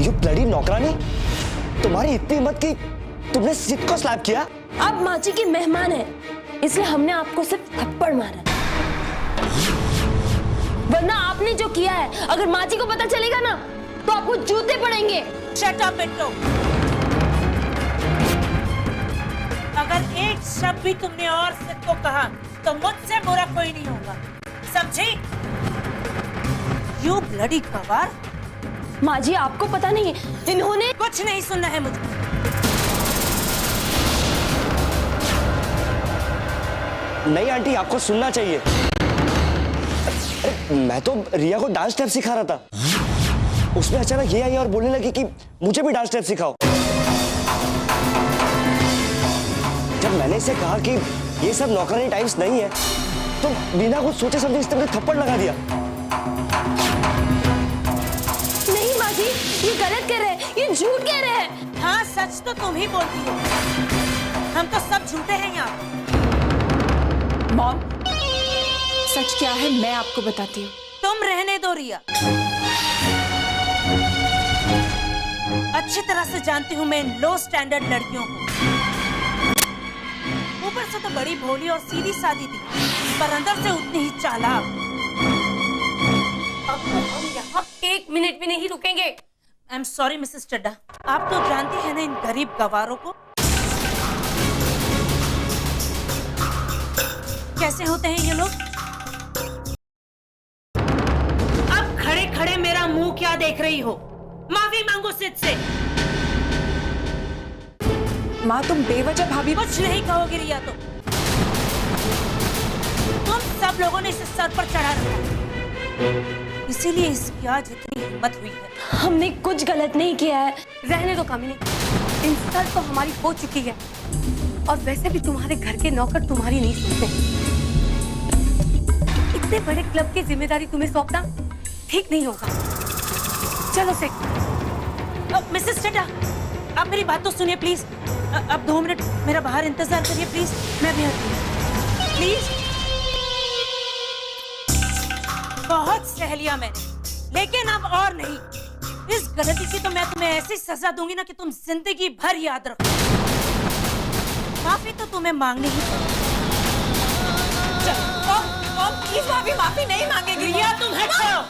You bloody नौकरानी, तुम्हारी इतनी हिम्मत कि तुमने सिद्ध को स्लैप किया। आप माँ जी की मेहमान है, इसलिए हमने आपको सिर्फ थप्पड़ मारा, वरना आपने जो किया है अगर माँ जी को पता चलेगा ना तो आपको जूते पड़ेंगे। Shut up Bittu. अगर एक शब्द भी तुमने और सिद्ध को कहा तो मुझसे बुरा कोई नहीं होगा, समझी? यू ब्लडी गवार। माँ जी आपको पता नहीं, इन्होंने कुछ नहीं सुनना है मुझे। नहीं आंटी, आपको सुनना चाहिए। अरे मैं तो रिया को डांस स्टेप सिखा रहा था, उसमें अचानक ये आई और बोलने लगी कि मुझे भी डांस स्टेप सिखाओ। जब मैंने इसे कहा कि ये सब नौकरानी टाइम्स नहीं है तो बिना कुछ सोचे समझे इसने मुझे थप्पड़ लगा दिया। नहीं माँ जी, ये गलत कह रहे हैं, ये झूठ कह रहे हैं। हाँ सच तो तुम ही बोलती हो, हम तो सब झूठे हैं यहाँ। मॉम, सच क्या है मैं आपको बताती हूँ। तुम रहने दो रिया, अच्छी तरह से जानती हूँ मैं इन लो स्टैंडर्ड लड़कियों को। ऊपर से तो बड़ी भोली और सीधी सादी थी, पर अंदर से उतनी ही चालाक। अब तो हम यहाँ 1 मिनट भी नहीं रुकेंगे। आई एम सॉरी मिसेस चड्डा, आप तो जानती है ना इन गरीब गवारों को कैसे होते हैं ये लोग। अब खड़े खड़े मेरा मुंह क्या देख रही हो? माफी मांगो सिद्ध से। माँ तुम बेवजह भाभी कुछ नहीं कहोगी रिया, तुम सब लोगों ने इसे सर पर चढ़ा रखा, इसीलिए इसकी आज इतनी हिम्मत हुई है। हमने कुछ गलत नहीं किया है। रहने दो कामिनी, इंसल्ट तो हमारी हो चुकी है और वैसे भी तुम्हारे घर के नौकर तुम्हारी नहीं सुनते। इतने बड़े क्लब की जिम्मेदारी तुम्हें सौंपना ठीक नहीं होगा। चलो से मिसेस चड्डा, आप मेरी बात तो सुनिए प्लीज। अब 2 मिनट मेरा बाहर इंतजार करिए प्लीज, मैं भी आती हूँ प्लीज। बहुत सह लिया मैंने, लेकिन अब और नहीं। इस गलती की तो मैं तुम्हें ऐसी सजा दूंगी ना कि तुम जिंदगी भर याद रखो। माफी तो तुम्हें मांगनी ही पड़ेगी। प्लीज भाभी माफी नहीं मांगेगी। रिया तुम हट जाओ।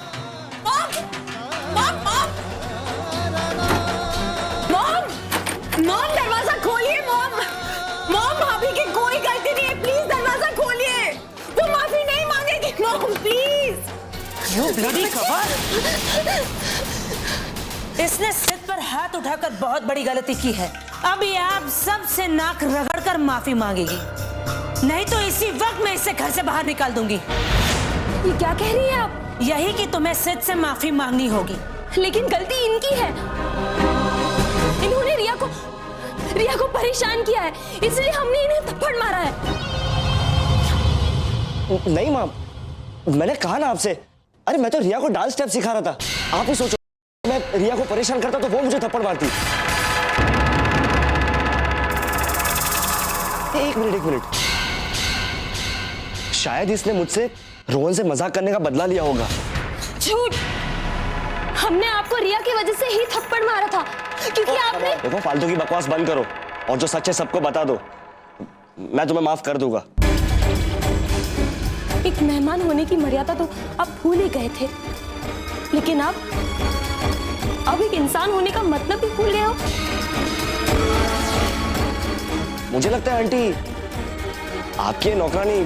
मॉम दरवाजा खोलिए। मॉम भाभी की कोई गलती नहीं है, प्लीज दरवाजा खोलिए। वो माफी नहीं मांगेगी। Mom please. यू ब्लडी गवार, इसने सिद्ध पर हाथ उठाकर बहुत बड़ी गलती की है। अब ये आप सबसे नाक रगड़कर माफी मांगेगी, नहीं तो इसी वक्त मैं इसे घर से बाहर निकाल दूंगी। ये क्या कह रही है आप? यही कि तुम्हें सिद्ध से माफी मांगनी होगी। लेकिन गलती इनकी है, इन्होंने रिया को परेशान किया है, इसलिए हमने इन्हें थप्पड़ मारा है। नहीं माँ, मैंने कहा ना आपसे, अरे मैं तो रिया को डांस स्टेप सिखा रहा था। आप ही सोचो, मैं रिया को परेशान करता तो वो मुझे थप्पड़ मारती। एक मिनट, शायद इसने मुझसे रोहन से मजाक करने का बदला लिया होगा। झूठ, हमने आपको रिया की वजह से ही थप्पड़ मारा था, क्योंकि आपने। देखो फालतू की बकवास बंद करो और जो सच है सबको बता दो, मैं तुम्हें माफ कर दूंगा। एक मेहमान होने की मर्यादा तो आप भूल ही गए थे, लेकिन अब एक इंसान होने का मतलब भी भूल गए हो। मुझे लगता है आंटी, आपकी नौकरानी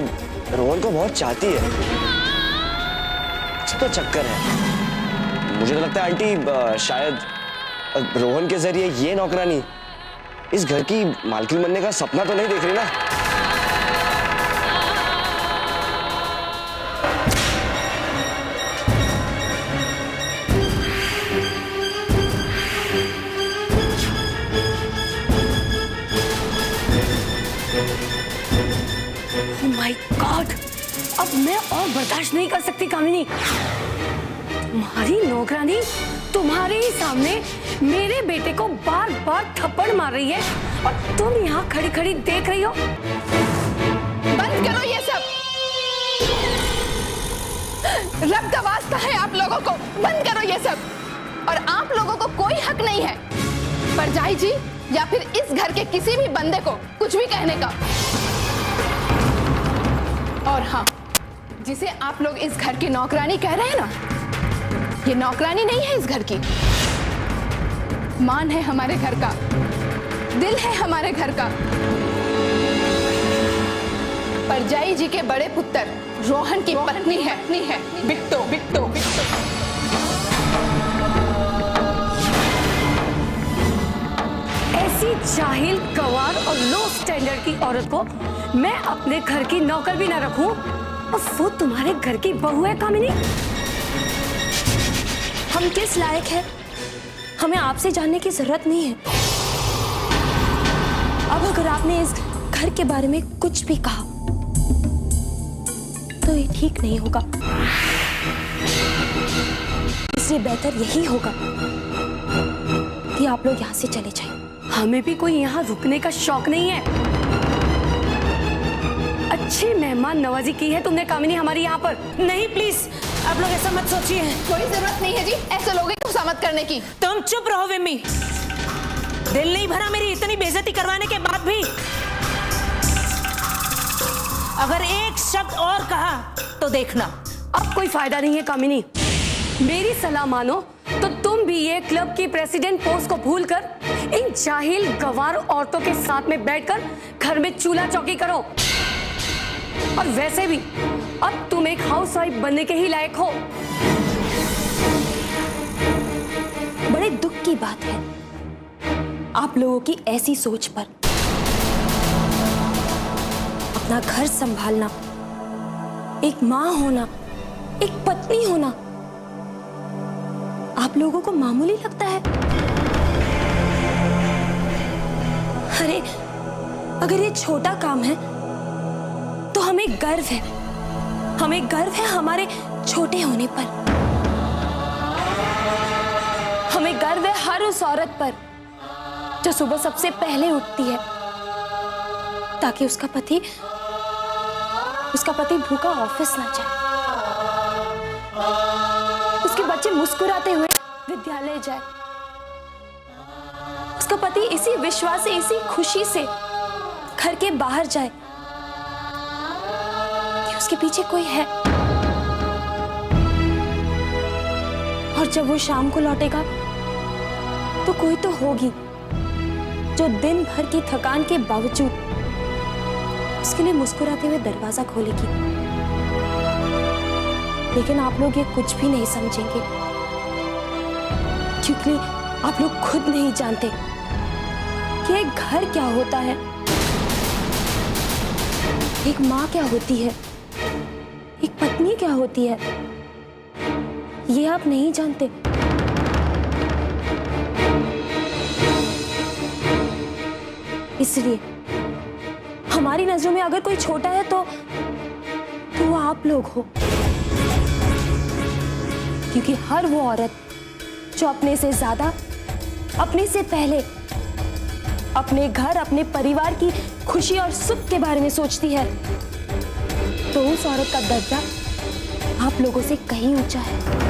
रोहन को बहुत चाहती है, कुछ तो चक्कर है। मुझे तो लगता है आंटी, शायद रोहन के जरिए ये नौकरानी इस घर की मालकिन बनने का सपना तो नहीं देख रही ना। Oh my God! अब मैं और बर्दाश्त नहीं कर सकती कामिनी। तुम्हारी नौकरानी तुम्हारे ही सामने मेरे बेटे को बार बार थप्पड़ मार रही है और तुम यहाँ खड़ी खड़ी देख रही हो। बंद करो ये सब, रब्त वास्ता है आप लोगों को, बंद करो ये सब। और आप लोगों को कोई हक नहीं है परजाई जी या फिर इस घर के किसी भी बंदे को कुछ भी कहने का। और हाँ, जिसे आप लोग इस घर की नौकरानी कह रहे हैं ना, ये नौकरानी नहीं है इस घर की, मान है हमारे घर का, दिल है हमारे घर का। परजाई जी के बड़े पुत्र रोहन की पत्नी है बिट्टो बिट्टो बिट्टो। ऐसी जाहिल, गंवार और लो स्टैंडर्ड की औरत को मैं अपने घर की नौकर भी ना रखूं, और वो तुम्हारे घर की बहू है कामिनी। हम किस लायक हैं, हमें आपसे जानने की जरूरत नहीं है। अब अगर आपने इस घर के बारे में कुछ भी कहा तो ये ठीक नहीं होगा, इसलिए बेहतर यही होगा कि आप लोग यहाँ से चले जाएं। हमें भी कोई यहाँ रुकने का शौक नहीं है। अच्छी मेहमान नवाजी की है तुमने कामिनी हमारी यहाँ पर। नहीं प्लीज, आप लोग ऐसा मत सोचिए। कोई जरूरत नहीं है जी ऐसे लोगों की खुशामद करने की। तुम चुप रहो विम्मी। दिल नहीं भरा मेरी इतनी बेइज्जती करवाने के बाद भी। अगर एक शब्द और कहा तो देखना। अब कोई फायदा नहीं है कामिनी, मेरी सलाह मानो तो तुम भी ये क्लब की प्रेसिडेंट पोस्ट को भूलकर इन जाहिल, गंवार औरतों के साथ में बैठकर घर में चूल्हा चौकी करो। और वैसे भी अब तुम एक हाउसवाइफ बनने के ही लायक हो। बड़े दुख की बात है आप लोगों की ऐसी सोच पर। अपना घर संभालना, एक मां होना, एक पत्नी होना आप लोगों को मामूली लगता है। अरे अगर ये छोटा काम है तो हमें गर्व है, हमें गर्व है हमारे छोटे होने पर। हमें गर्व है हर उस औरत पर जो सुबह सबसे पहले उठती है ताकि उसका पति भूखा ऑफिस ना जाए, उसके बच्चे मुस्कुराते हुए विद्यालय जाए, उसका पति इसी विश्वास से, इसी खुशी से घर के बाहर जाए कि उसके पीछे कोई है। और जब वो शाम को लौटेगा तो कोई तो होगी जो दिन भर की थकान के बावजूद उसके लिए मुस्कुराते हुए दरवाजा खोलेगी। लेकिन आप लोग ये कुछ भी नहीं समझेंगे क्योंकि आप लोग खुद नहीं जानते कि एक घर क्या होता है, एक माँ क्या होती है, एक पत्नी क्या होती है, ये आप नहीं जानते। इसलिए हमारी नजरों में अगर कोई छोटा है तो वो आप लोग हो, क्योंकि हर वो औरत जो अपने से ज्यादा, अपने से पहले अपने घर, अपने परिवार की खुशी और सुख के बारे में सोचती है, तो उस औरत का दर्जा आप लोगों से कहीं ऊंचा है।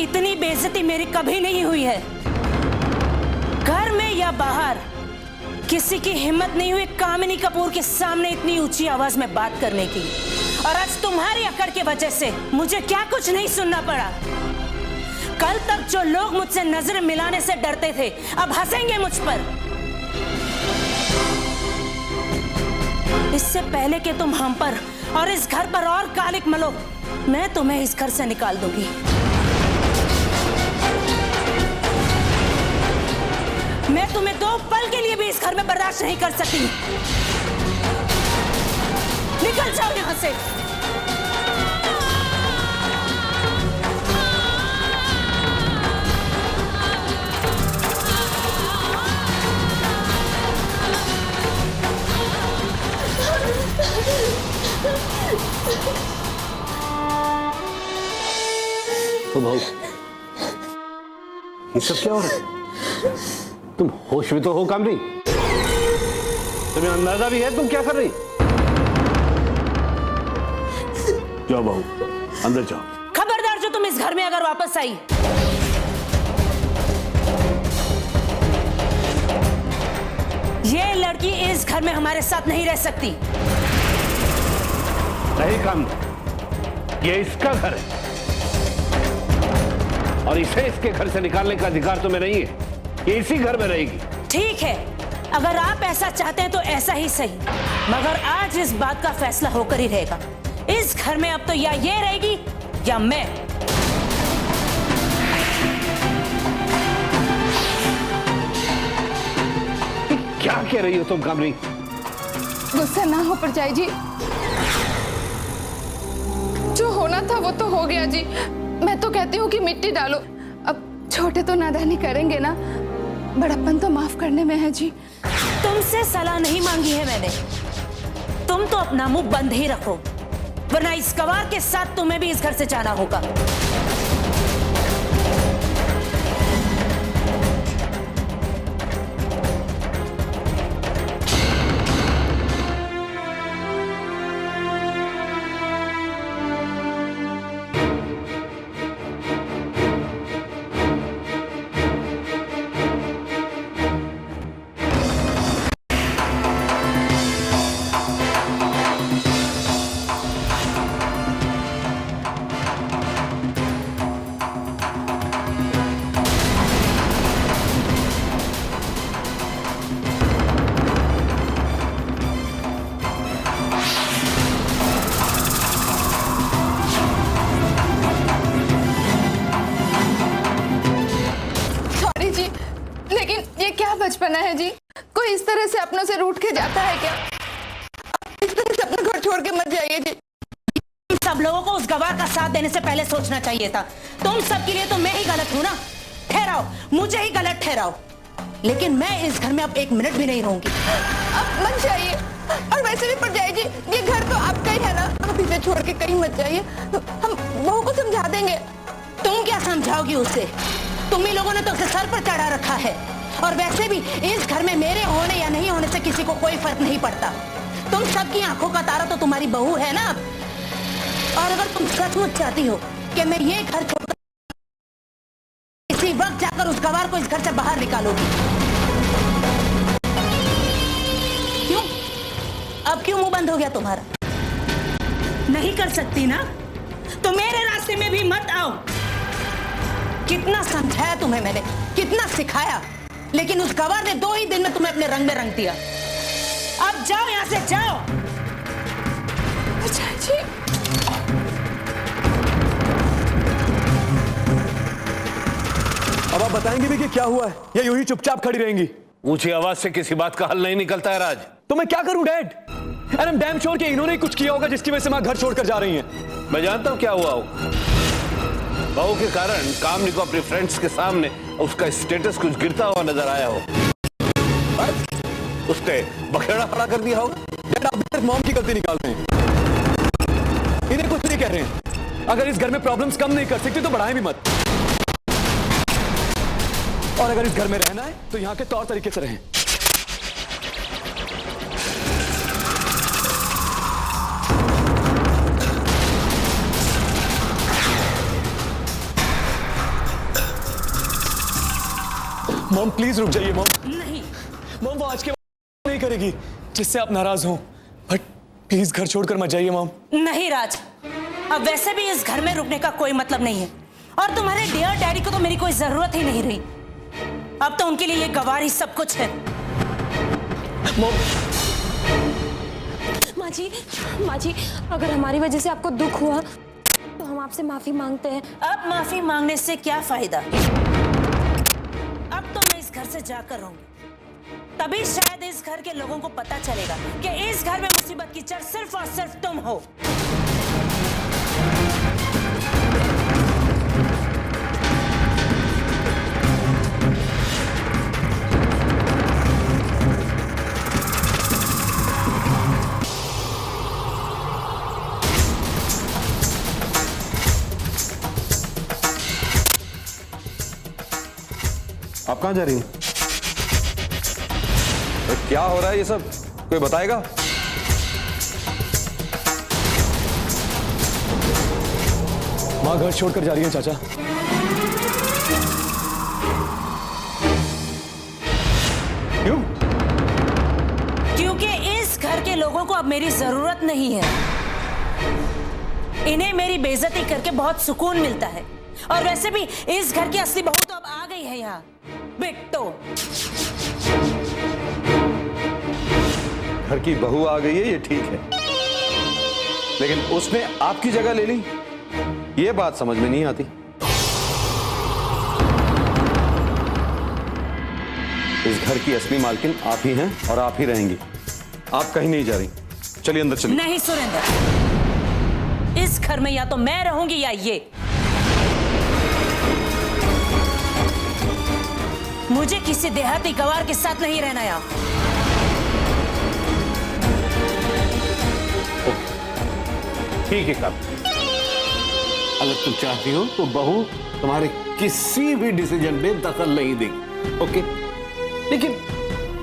इतनी बेइज्जती मेरी कभी नहीं हुई है। घर में या बाहर किसी की हिम्मत नहीं हुई कामिनी कपूर के सामने इतनी ऊंची आवाज में बात करने की। और आज तुम्हारी अकड़ की वजह से मुझे क्या कुछ नहीं सुनना पड़ा। कल तक जो लोग मुझसे नजर मिलाने से डरते थे अब हंसेंगे मुझ पर। इससे पहले कि तुम हम पर और इस घर पर और कालिक मलो, मैं तुम्हें इस घर से निकाल दूंगी। मैं तुम्हें 2 पल के लिए भी इस घर में बर्दाश्त नहीं कर सकती। निकल जाओ यहां से। तो भाऊ ये सब क्या हो रहा है? तुम होश में तो हो कामनी? तुम्हें अंदाजा भी है तुम क्या कर रही? जाओ बहू, अंदर जाओ। खबरदार जो तुम इस घर में अगर वापस आई, ये लड़की इस घर में हमारे साथ नहीं रह सकती। नहीं कामनी, ये इसका घर है और इसे इसके घर से निकालने का अधिकार तुम्हें नहीं है। ये इसी घर में रहेगी। ठीक है, अगर आप ऐसा चाहते हैं तो ऐसा ही सही, मगर आज इस बात का फैसला होकर ही रहेगा। इस घर में अब तो या ये रहेगी या मैं। क्या कह रही हो तुम कामनी? गुस्सा ना हो परजाई जी, जो होना था वो तो हो गया जी। मैं तो कहती हूँ कि मिट्टी डालो। अब छोटे तो नादानी करेंगे ना, बड़प्पन तो माफ करने में है जी। तुमसे सलाह नहीं मांगी है मैंने। तुम तो अपना मुंह बंद ही रखो, वरना इस गवार के साथ तुम्हें भी इस घर से जाना होगा। बचपना है जी, कोई इस तरह से अपनों से रूठ के जाता है क्या? इस तरह से अपना घर छोड़ के मत जाइए जी। सब लोगों को उस गवार का साथ देने से पहले सोचना चाहिए था। तुम सब के लिए तो मैं ही गलत हूँ ना। ठहराओ, मुझे ही गलत ठहराओ, लेकिन मैं इस घर में अब एक मिनट भी नहीं रहूंगी। अब मत जाइए, और वैसे भी पड़ जाए जी, ये घर तो आपका ही है ना। आप इसे छोड़ के कहीं मत जाइए, हम बहू को समझा देंगे। तुम क्या समझाओगी उसे? तुम ही लोगों ने तो उसे सर पर चढ़ा रखा है, और वैसे भी इस घर में मेरे होने या नहीं होने से किसी को कोई फर्क नहीं पड़ता। तुम सबकी आंखों का तारा तो तुम्हारी बहू है ना अब। और अगर तुम सचमुच चाहती हो कि मैं ये घर छोड़कर इसी वक्त जाकर उस गवार को इस घर से बाहर निकालोगी, क्यों? अब क्यों मुंह बंद हो गया तुम्हारा? नहीं कर सकती ना, तो मेरे रास्ते में भी मत आओ। कितना समझाया तुम्हें मैंने, कितना सिखाया, लेकिन उस गवार ने 2 ही दिन में तुम्हें अपने रंग में रंग दिया। अब जाओ यहां से, जाओ। अच्छा जी, अब आप बताएंगे भी कि क्या हुआ है, या यूं ही चुपचाप खड़ी रहेंगी? ऊंची आवाज से किसी बात का हल नहीं निकलता है राज। तो मैं क्या करूं dad? And I am damn sure कि इन्होंने ही कुछ किया होगा जिसकी वजह से मां घर छोड़कर जा रही हैं। मैं जानता हूं क्या हुआ हो। बहू के कारण कामनी को अपने फ्रेंड्स के सामने उसका स्टेटस कुछ गिरता हुआ नजर आया हो, उसने बखेड़ा खड़ा कर दिया होगा। डैड आप सिर्फ मॉम की गलती निकाल रहे हैं, इन्हें कुछ नहीं कह रहे हैं। अगर इस घर में प्रॉब्लम्स कम नहीं कर सकती तो बढ़ाएं भी मत, और अगर इस घर में रहना है तो यहाँ के तौर तरीके से रहें। मॉम प्लीज रुक जाइए मॉम। नहीं, मॉम वो आज के बाद नहीं करेगी जिससे आप नाराज हो, बट प्लीज घर छोड़कर मत जाइए मॉम। नहीं राज, अब वैसे भी इस घर में रुकने का कोई मतलब नहीं है, और तुम्हारे डियर डैडी को तो मेरी कोई जरूरत ही नहीं रही। अब तो उनके लिए ये गवार ही सब कुछ है। मॉम, माँ जी, अगर हमारी वजह से आपको दुख हुआ तो हम आपसे माफी मांगते हैं। अब माफी मांगने से क्या फायदा? अब तो मैं इस घर से जाकर रहूंगी, तभी शायद इस घर के लोगों को पता चलेगा कि इस घर में मुसीबत की जड़ सिर्फ और सिर्फ तुम हो। आप कहाँ जा रही हैं? अरे क्या हो रहा है ये सब, कोई बताएगा? माँ घर छोड़कर जा रही है चाचा। क्यों? क्योंकि इस घर के लोगों को अब मेरी जरूरत नहीं है। इन्हें मेरी बेइज्जती करके बहुत सुकून मिलता है। और वैसे भी इस घर की असली बहू तो अब आ गई है यहाँ, बिट्टो। घर की बहू आ गई है ये ठीक है, लेकिन उसने आपकी जगह ले ली, ये बात समझ में नहीं आती। इस घर की असली मालकिन आप ही हैं और आप ही रहेंगी। आप कहीं नहीं जा रही, चलिए अंदर चलिए। नहीं सुरेंद्र, इस घर में या तो मैं रहूंगी या ये। मुझे किसी देहाती गवार के साथ नहीं रहना यहाँ। ठीक है काम, अगर तुम चाहती हो तो बहू तुम्हारे किसी भी डिसीजन में दखल नहीं देगी, ओके? लेकिन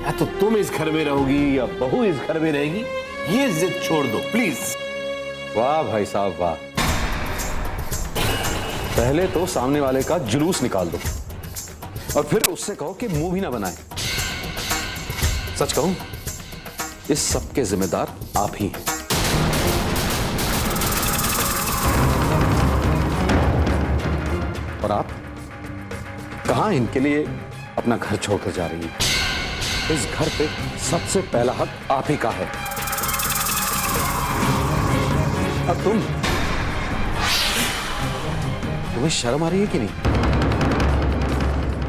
या तो तुम इस घर में रहोगी या बहू इस घर में रहेगी, ये जिद छोड़ दो प्लीज। वाह भाई साहब वाह, पहले तो सामने वाले का जुलूस निकाल दो और फिर उससे कहो कि मुंह भी ना बनाए। सच कहूं, इस सब के जिम्मेदार आप ही हैं। और आप कहां इनके लिए अपना घर छोड़कर जा रही हैं? इस घर पे सबसे पहला हक आप ही का है। अब तुम्हें शर्म आ रही है कि नहीं?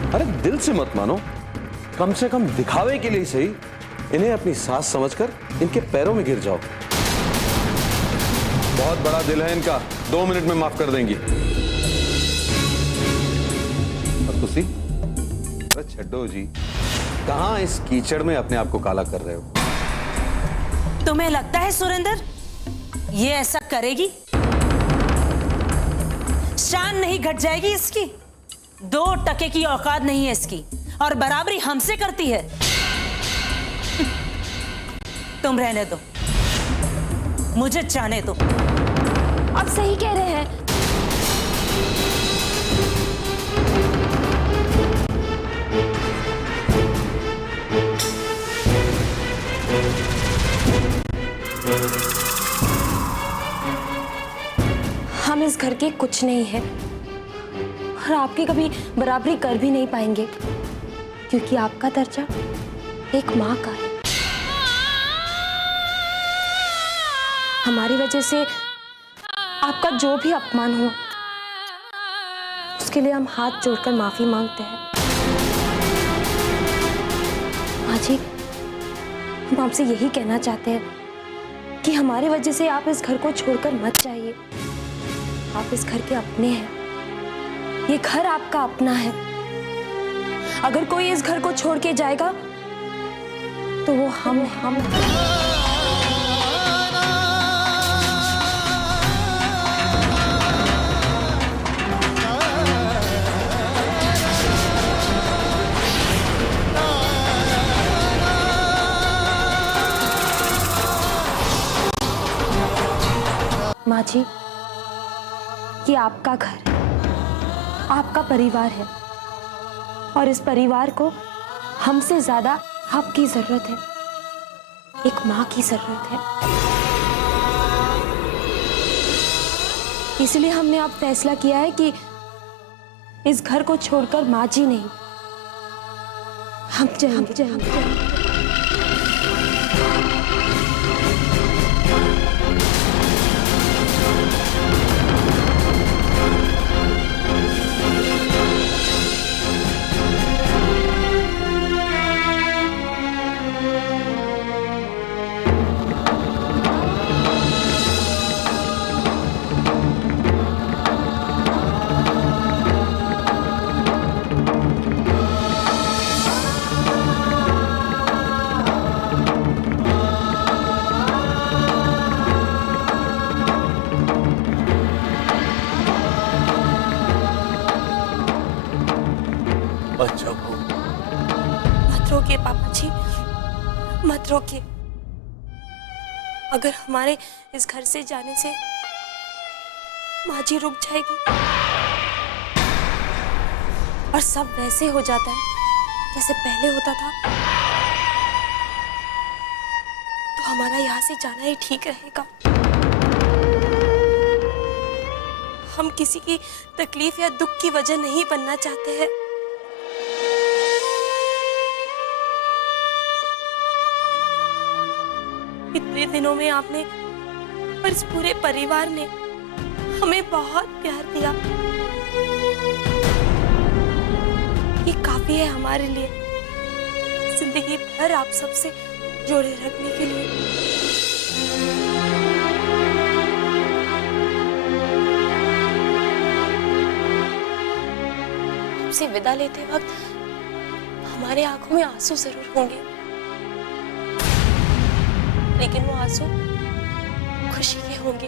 अरे दिल से मत मानो, कम से कम दिखावे के लिए सही इन्हें अपनी सास समझकर इनके पैरों में गिर जाओ। बहुत बड़ा दिल है इनका, 2 मिनट में माफ कर देंगी। और तुसी? अरे छड्डो जी, कहां इस कीचड़ में अपने आप को काला कर रहे हो? तुम्हें लगता है सुरेंद्र ये ऐसा करेगी? शान नहीं घट जाएगी इसकी? 2 टके की औकात नहीं है इसकी, और बराबरी हमसे करती है। तुम रहने दो, मुझे जाने दो। आप सही कह रहे हैं। हम इस घर के कुछ नहीं है और आपकी कभी बराबरी कर भी नहीं पाएंगे, क्योंकि आपका दर्जा एक माँ का है। हमारी वजह से आपका जो भी अपमान हुआ, उसके लिए हम हाथ जोड़कर माफी मांगते हैं। माँ जी, हम आपसे यही कहना चाहते हैं कि हमारी वजह से आप इस घर को छोड़कर मत जाइए। आप इस घर के अपने हैं, ये घर आपका अपना है। अगर कोई इस घर को छोड़ के जाएगा तो वो हम माँ जी, ये आपका घर है, आपका परिवार है, और इस परिवार को हमसे ज्यादा आपकी जरूरत है, एक माँ की जरूरत है। इसलिए हमने अब फैसला किया है कि इस घर को छोड़कर माँ जी नहीं, हम जाएंगे। मत रोकिए पापा जी, मत रोकिए। अगर हमारे इस घर से जाने से माँ जी रुक जाएगी और सब वैसे हो जाता है जैसे पहले होता था, तो हमारा यहाँ से जाना ही ठीक रहेगा। हम किसी की तकलीफ या दुख की वजह नहीं बनना चाहते हैं। इतने दिनों में आपने और इस पूरे परिवार ने हमें बहुत प्यार दिया। ये काफी है हमारे लिए, जिंदगी भर आप सबसे जोड़े रखने के लिए। आपसे विदा लेते वक्त हमारे आंखों में आंसू जरूर होंगे, लेकिन वो आंसू खुशी के होंगे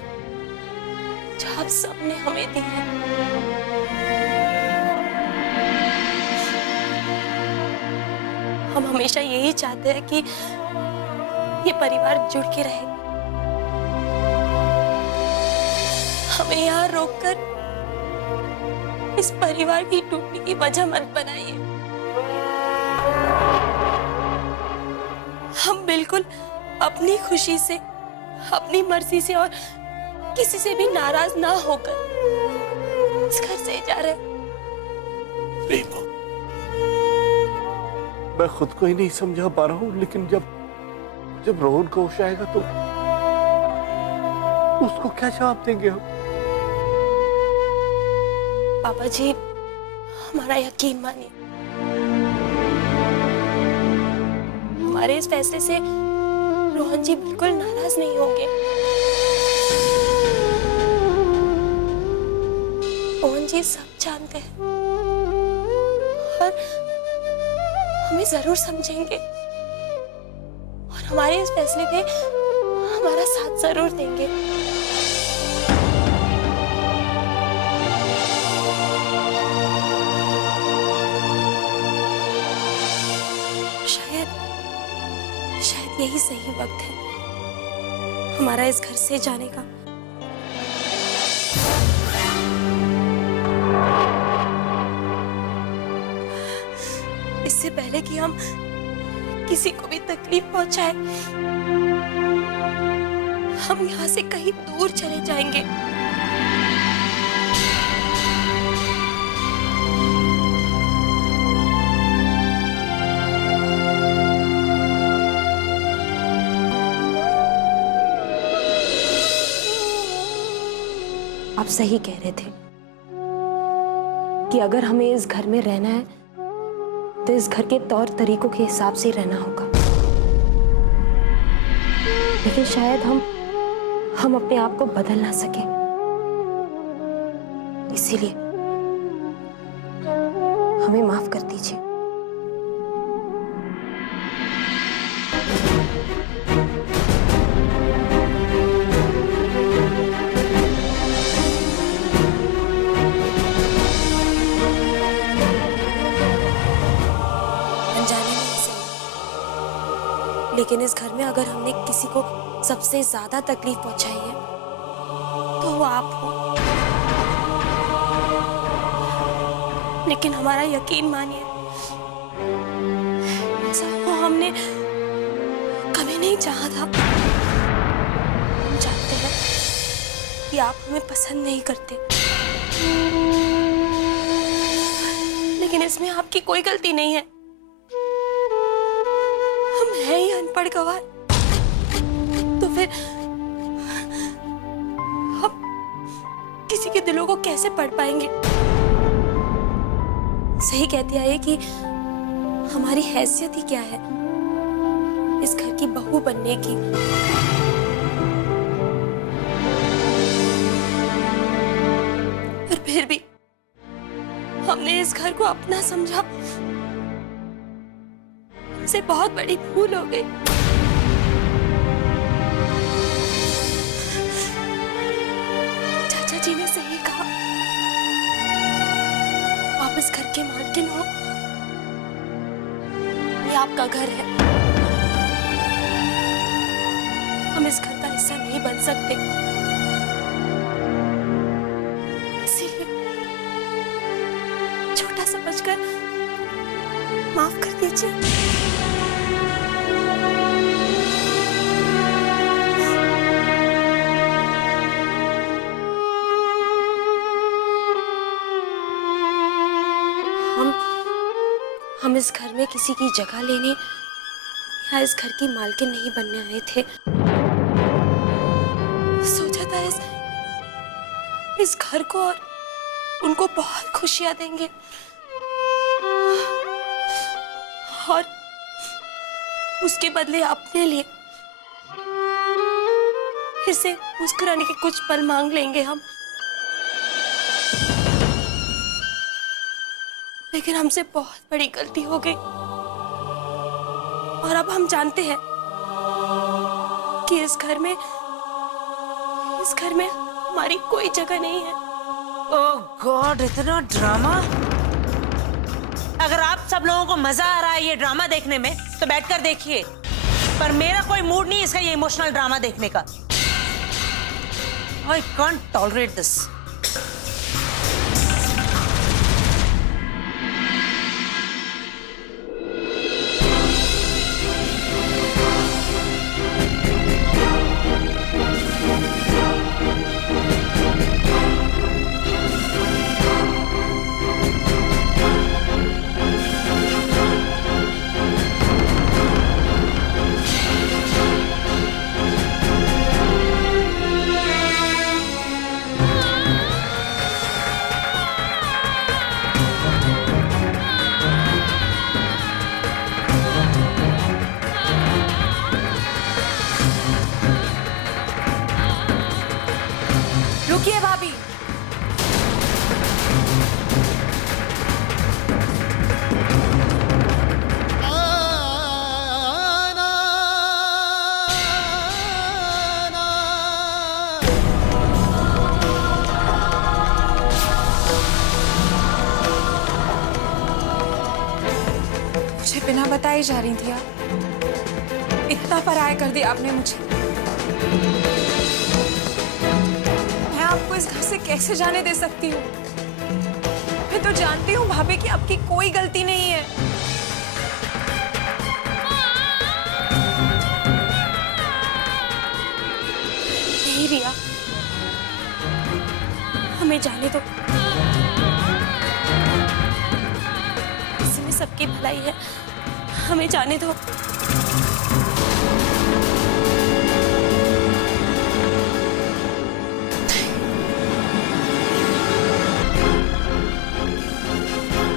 जो आप सबने हमें दी है। हम हमेशा यही चाहते हैं कि ये परिवार जुड़ के रहे। हमें यहाँ रोककर इस परिवार की टूटने की वजह मत बनाइए। हम बिल्कुल अपनी खुशी से, अपनी मर्जी से और किसी से भी नाराज ना होकर इस घर से जा रहे। नहीं माँ, मैं खुद को ही नहीं समझा पा रहा हूँ, लेकिन जब रोहन को होश आएगा तो उसको क्या जवाब देंगे हम? पापा जी, हमारा यकीन मानिए, हमारे इस फैसले से रोहन जी बिल्कुल नाराज नहीं होंगे। रोहन जी सब जानते हैं और हमें जरूर समझेंगे और हमारे इस फैसले पे हमारा साथ जरूर देंगे। शायद यही सही वक्त है हमारा इस घर से जाने का। इससे पहले कि हम किसी को भी तकलीफ पहुंचाए, हम यहाँ से कहीं दूर चले जाएंगे। आप सही कह रहे थे कि अगर हमें इस घर में रहना है तो इस घर के तौर तरीकों के हिसाब से रहना होगा। लेकिन शायद हम अपने आप को बदल ना सके, इसीलिए हमें माफ कर दीजिए। लेकिन इस घर में अगर हमने किसी को सबसे ज्यादा तकलीफ पहुंचाई है तो वो आप हो। लेकिन हमारा यकीन मानिए, ऐसा हो हमने कभी नहीं चाहा था। हम जानते हैं कि आप हमें पसंद नहीं करते, लेकिन इसमें आपकी कोई गलती नहीं है। हम हैं ही अनपढ़ गवार, तो फिर हम किसी के दिलों को कैसे पढ़ पाएंगे? सही कहती है कि हमारी हैसियत ही क्या है इस घर की बहू बनने की। पर फिर भी हमने इस घर को अपना समझा, हमसे बहुत बड़ी भूल हो गई। चाचा जी ने सही कहा, आप इस घर के मालकिन हो, ये आपका घर है। हम इस घर का हिस्सा नहीं बन सकते, इसीलिए छोटा समझकर माफ कर दीजिए। हम इस घर में किसी की जगह लेने या इस घर की मालकिन नहीं बनने आए थे। सोचा था इस घर को और उनको बहुत खुशियां देंगे और उसके बदले अपने लिए फिर से मुस्कुराने के कुछ पल मांग लेंगे हम। लेकिन हमसे बहुत बड़ी गलती हो गई और अब हम जानते हैं कि इस घर में हमारी कोई जगह नहीं है। ओह गॉड, इतना ड्रामा। अगर आप सब लोगों को मजा आ रहा है ये ड्रामा देखने में तो बैठकर देखिए, पर मेरा कोई मूड नहीं इसका ये इमोशनल ड्रामा देखने का। I can't tolerate this. रुकिए भाभी। मुझे बिना बताए जा रही थी आप। इतना पराया कर दिया आपने मुझे। मैं आपको इस घर से कैसे जाने दे सकती हूँ? मैं तो जानती हूँ भाभी कि आपकी कोई गलती नहीं है। नहीं रिया, हमें जाने दो। इसमें सबकी भलाई है, हमें जाने दो।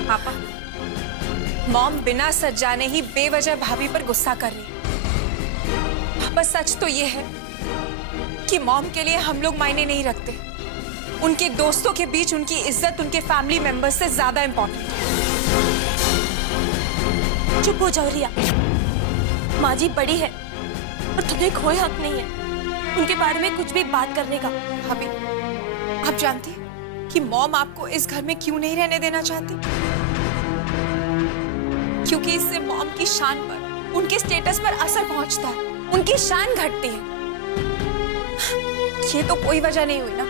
पापा, मॉम बिना सच जाने ही बेवजह भाभी पर गुस्सा कर रही है। पापा सच तो ये है कि मॉम के लिए हम लोग मायने नहीं रखते। उनके दोस्तों के बीच उनकी इज्जत उनके फैमिली मेंबर्स से ज्यादा इंपॉर्टेंट है। चुप हो जाओ रिया, माँ जी बड़ी है और तुम्हें कोई हक नहीं है उनके बारे में कुछ भी बात करने का। भाभी, आप जानती हैं कि मॉम आपको इस घर में क्यों नहीं रहने देना चाहती? क्योंकि इससे मॉम की शान पर, उनके स्टेटस पर असर पहुंचता है, उनकी शान घटती है। ये तो कोई वजह नहीं हुई ना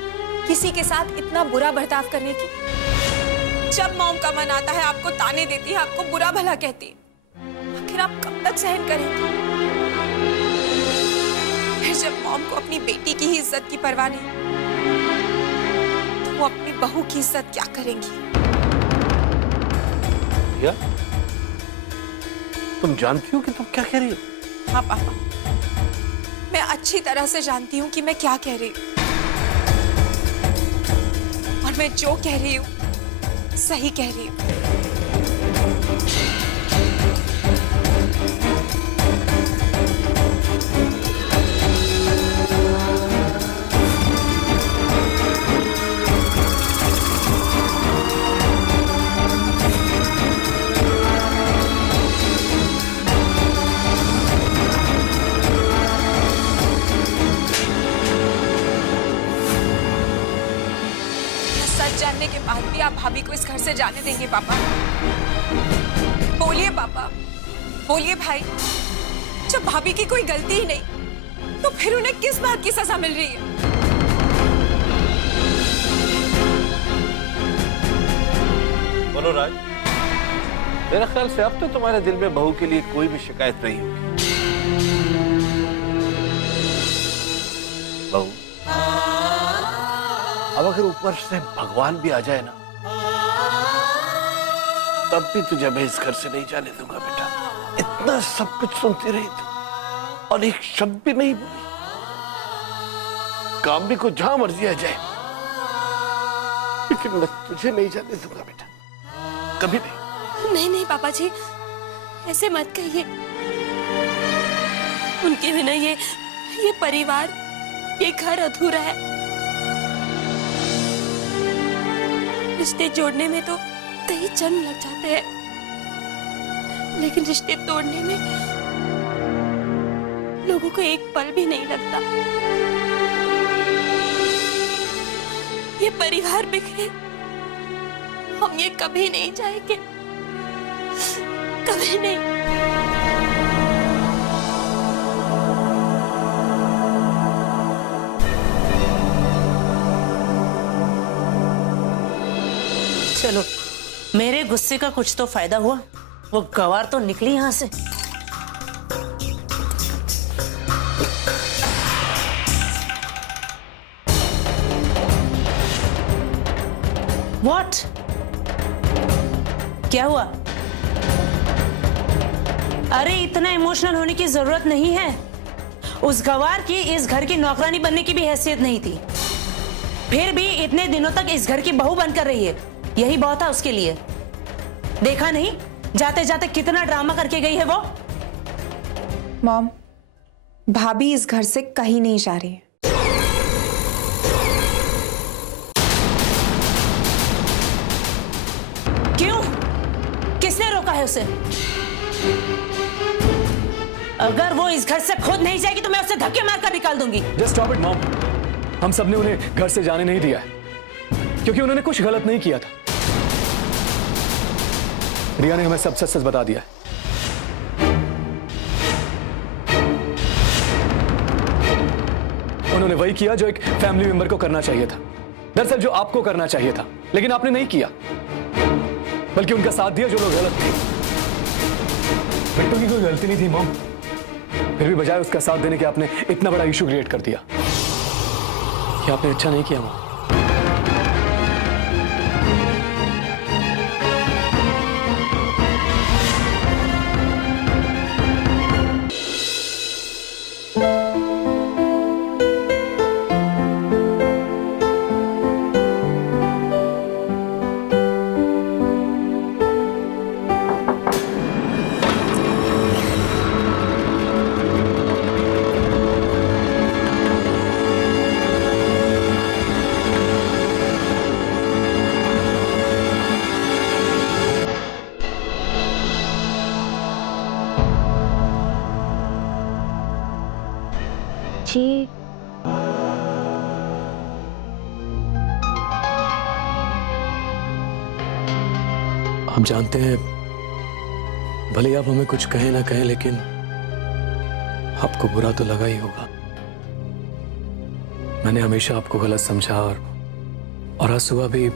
किसी के साथ इतना बुरा बर्ताव करने की। जब मॉम का मन आता है आपको ताने देती है, आपको बुरा भला कहती है। आखिर आप कब तक सहन करेंगे? फिर जब मॉम को अपनी बेटी की ही इज्जत की परवाह नहीं, तो वो अपनी बहू की इज्जत क्या करेंगी? या? तुम जानती हो कि तुम क्या कह रही हो? हाँ पापा, मैं अच्छी तरह से जानती हूँ कि मैं क्या कह रही हूँ, और मैं जो कह रही हूँ सही कह रही हूँ। जानने के बाद भी आप भाभी को इस घर से जाने देंगे पापा? बोलिए पापा, बोलिए भाई, जब भाभी की कोई गलती ही नहीं तो फिर उन्हें किस बात की सजा मिल रही है? बोलो राज। मेरे ख्याल से अब तो तुम्हारे दिल में बहू के लिए कोई भी शिकायत नहीं होगी। बहू, अब अगर ऊपर से भगवान भी आ जाए ना, तब भी तुझे मैं इस घर से नहीं जाने दूंगा बेटा। इतना सब कुछ सुनती रही तू और एक शब्द भी नहीं बोली। काम भी को जहां मर्जी आ जाए, लेकिन मैं तुझे नहीं जाने दूंगा बेटा, कभी नहीं। नहीं नहीं पापा जी, ऐसे मत कहिए। उनके बिना ये परिवार, ये घर अधूरा है। रिश्ते जोड़ने में तो कई जन्म लग जाते हैं, लेकिन रिश्ते तोड़ने में लोगों को एक पल भी नहीं लगता। ये परिवार बिखरे, हम ये कभी नहीं चाहेंगे, कभी नहीं। चलो, मेरे गुस्से का कुछ तो फायदा हुआ। वो गवार तो निकली यहां से। What? क्या हुआ? अरे इतना इमोशनल होने की जरूरत नहीं है। उस गवार की इस घर की नौकरानी बनने की भी हैसियत नहीं थी, फिर भी इतने दिनों तक इस घर की बहू बनकर रही है। यही बहुत था उसके लिए। देखा नहीं जाते जाते कितना ड्रामा करके गई है वो। मॉम, भाभी इस घर से कहीं नहीं जा रही है। क्यों? किसने रोका है उसे? अगर वो इस घर से खुद नहीं जाएगी तो मैं उसे धक्के मारकर निकाल दूंगी। Just stop it mom. हम सबने उन्हें घर से जाने नहीं दिया है, क्योंकि उन्होंने कुछ गलत नहीं किया था। रिया ने हमें सब सच सच बता दिया है। उन्होंने वही किया जो एक फैमिली मेंबर को करना चाहिए था, दरअसल जो आपको करना चाहिए था, लेकिन आपने नहीं किया, बल्कि उनका साथ दिया जो लोग गलत थे। बिट्टू की कोई गलती नहीं थी मॉम, फिर भी बजाय उसका साथ देने के आपने इतना बड़ा इशू क्रिएट कर दिया। ये आपने अच्छा नहीं किया मॉम। जी हम जानते हैं, भले ही आप हमें कुछ कहें ना कहें, लेकिन आपको बुरा तो लगा ही होगा। मैंने हमेशा आपको गलत समझा और आज सुबह भी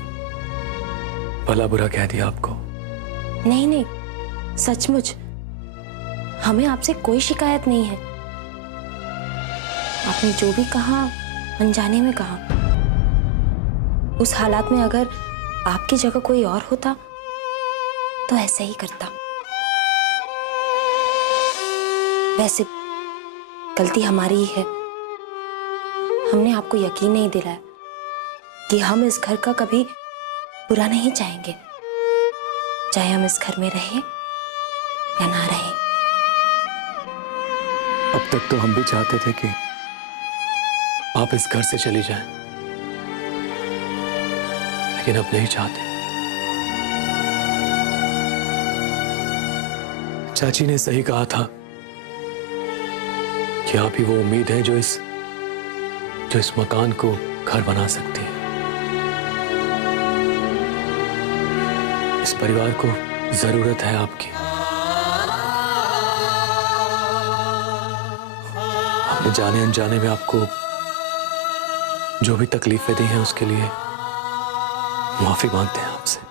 भला बुरा कह दिया आपको। नहीं नहीं, सचमुच हमें आपसे कोई शिकायत नहीं है। आपने जो भी कहा अनजाने में कहा। उस हालात में अगर आपकी जगह कोई और होता तो ऐसे ही करता। वैसे गलती हमारी ही है। हमने आपको यकीन नहीं दिलाया कि हम इस घर का कभी बुरा नहीं चाहेंगे, चाहे हम इस घर में रहें या ना रहें। अब तक तो हम भी चाहते थे कि आप इस घर से चली जाएं, लेकिन अब नहीं चाहते। चाची ने सही कहा था कि आप ही वो उम्मीद है जो इस मकान को घर बना सकती है। इस परिवार को जरूरत है आपकी। मैंने जाने अनजाने में आपको जो भी तकलीफें दी हैं उसके लिए माफी मांगते हैं आपसे।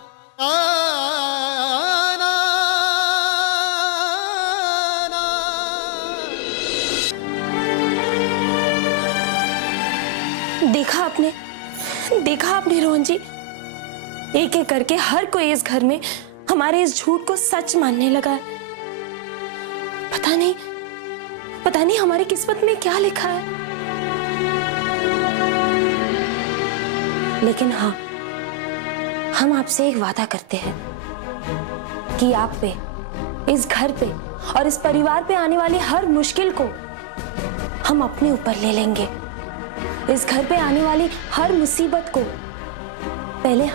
देखा आपने रोहन जी, एक एक करके हर कोई इस घर में हमारे इस झूठ को सच मानने लगा है। पता नहीं हमारी किस्मत में क्या लिखा है। लेकिन हाँ, हम आपसे एक वादा करते हैं कि आप पे, इस घर पे और इस परिवार पे आने वाली हर मुश्किल को हम अपने ऊपर ले लेंगे। इस घर पे आने वाली हर मुसीबत को पहले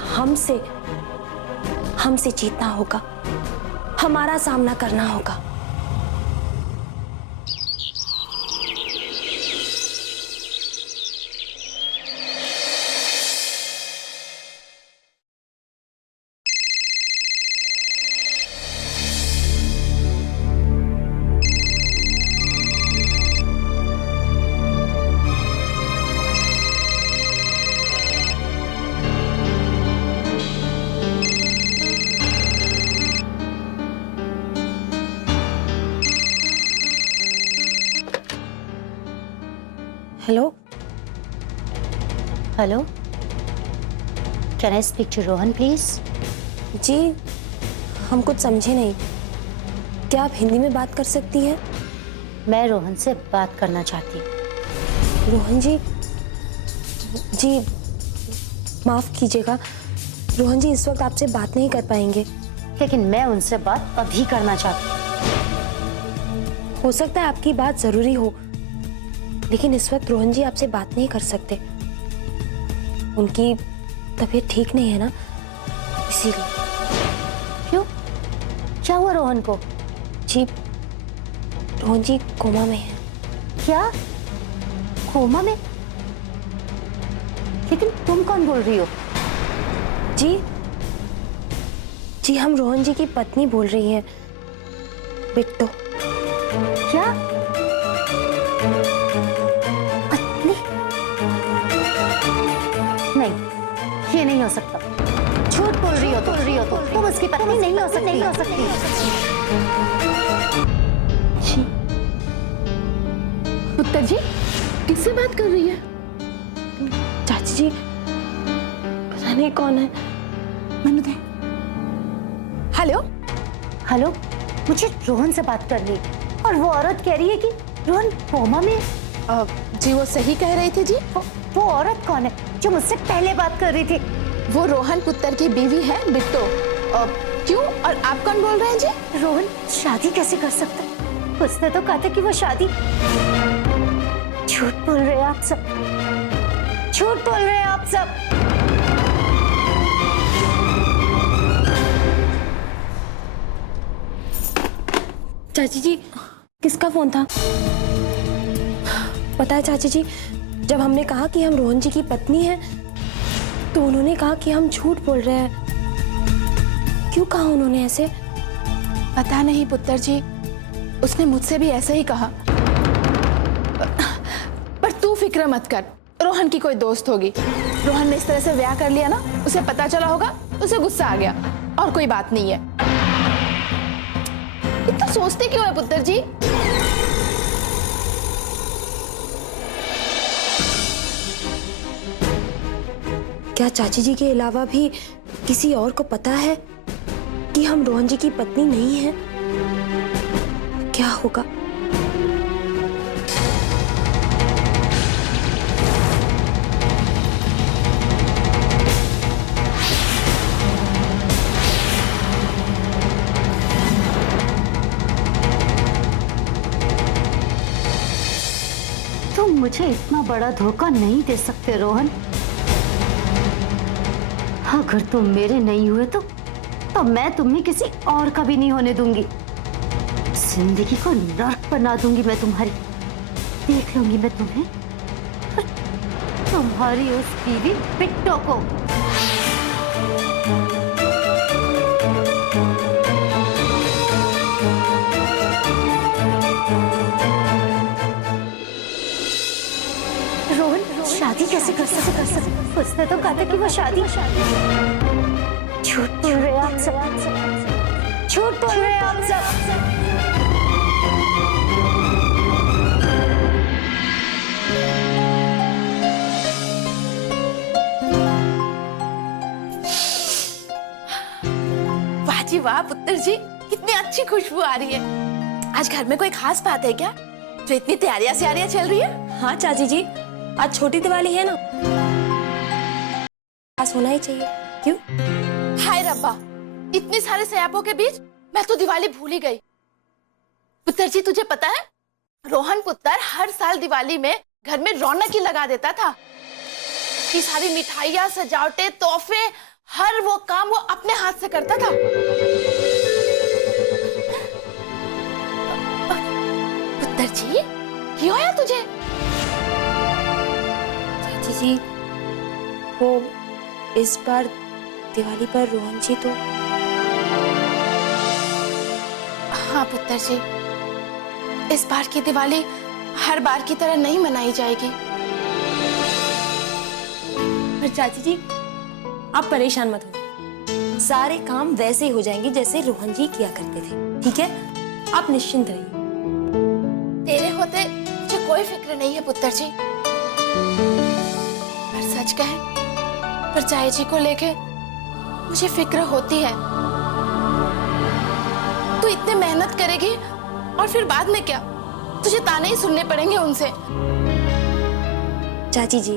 हमसे जीतना होगा, हमारा सामना करना होगा। Hello hello, can I speak to Rohan please? जी, हम कुछ समझे नहीं। क्या आप हिंदी में बात कर सकती हैं? मैं रोहन से बात करना चाहती हूँ। रोहन जी, माफ कीजिएगा, रोहन जी इस वक्त आपसे बात नहीं कर पाएंगे। लेकिन मैं उनसे बात अभी करना चाहती हूँ। हो सकता है आपकी बात जरूरी हो, लेकिन इस वक्त रोहन जी आपसे बात नहीं कर सकते। उनकी तबीयत ठीक नहीं है ना, इसीलिए। क्यों, क्या हुआ रोहन को? जी, रोहन जी कोमा में है। क्या, कोमा में? लेकिन तुम कौन बोल रही हो? जी हम रोहन जी की पत्नी बोल रही हैं, बिट्टो। क्या? नहीं, ये नहीं हो सकता। झूठ बोल रही हो तुम उसकी पत्नी नहीं हो सकती। पुत्र जी किससे बात कर रही है? चाची जी, पता नहीं कौन है। मैंने दे। हेलो, मुझे रोहन से बात करनी, और वो औरत कह रही है कि रोहन कोमा में। जी वो सही कह रही थी जी। वो औरत कौन है जो मुझसे पहले बात कर रही थी? वो रोहन पुत्र की बीवी है, बिट्टो। क्यों, और आप कौन बोल रहे हैं जी? रोहन शादी कैसे कर सकता है? उसने तो कहा था कि वो शादी। झूठ बोल रहे हैं आप सब, झूठ बोल रहे हैं आप सब। चाची जी, किसका फोन था? पता है चाची जी, जब हमने कहा कि हम रोहन जी की पत्नी हैं, तो उन्होंने कहा कि हम झूठ बोल रहे हैं। क्यों कहा उन्होंने ऐसे? पता नहीं पुत्र जी, उसने मुझसे भी ऐसे ही कहा। पर तू फिक्र मत कर, रोहन की कोई दोस्त होगी। रोहन ने इस तरह से ब्याह कर लिया ना, उसे पता चला होगा, उसे गुस्सा आ गया, और कोई बात नहीं है। इतना सोचते क्यों है पुत्र जी? क्या चाची जी के अलावा भी किसी और को पता है कि हम रोहन जी की पत्नी नहीं हैं? क्या होगा? तुम मुझे इतना बड़ा धोखा नहीं दे सकते रोहन। अगर तुम मेरे नहीं हुए तो मैं तुम्हें किसी और का भी नहीं होने दूंगी। जिंदगी को नर्क बना दूंगी मैं तुम्हारी। देख लूंगी मैं तुम्हें और तुम्हारी उस बीवी बिट्टो को। कैसे कर सकते? उसने तो कहा था कि वो शादी झूठ बोल रहे आप सब, झूठ बोल रहे आप सब। वाह जी वाह पुत्र जी, कितनी अच्छी खुशबू आ रही है। आज घर में कोई खास बात है क्या, जो इतनी तैयारियां सियारियां चल रही है? हाँ चाची जी, आज छोटी दिवाली है ना, खास होना ही चाहिए। क्यों? हाय रब्बा, इतने सारे सयापों के बीच मैं तो दिवाली भूल ही गई। पुत्र जी तुझे पता है, रोहन पुत्र हर साल दिवाली में घर में रौनक ही लगा देता था। ये सारी मिठाइयाँ, सजावटें, तोहफे, हर वो काम वो अपने हाथ से करता था। पुत्र जी क्यों आया तुझे? चाची जी, वो इस बार दिवाली पर रोहन जी तो। हाँ पुत्र जी, इस बार की दिवाली हर बार की तरह नहीं मनाई जाएगी। पर चाची जी आप परेशान मत हो, सारे काम वैसे ही हो जाएंगे जैसे रोहन जी किया करते थे, ठीक है? आप निश्चिंत रहिए। तेरे होते मुझे कोई फिक्र नहीं है पुत्र जी। पर सच कहे, परचाई जी को लेके मुझे फिक्र होती है। तू इतनी मेहनत करेगी और फिर बाद में क्या, तुझे ताने ही सुनने पड़ेंगे उनसे। चाची जी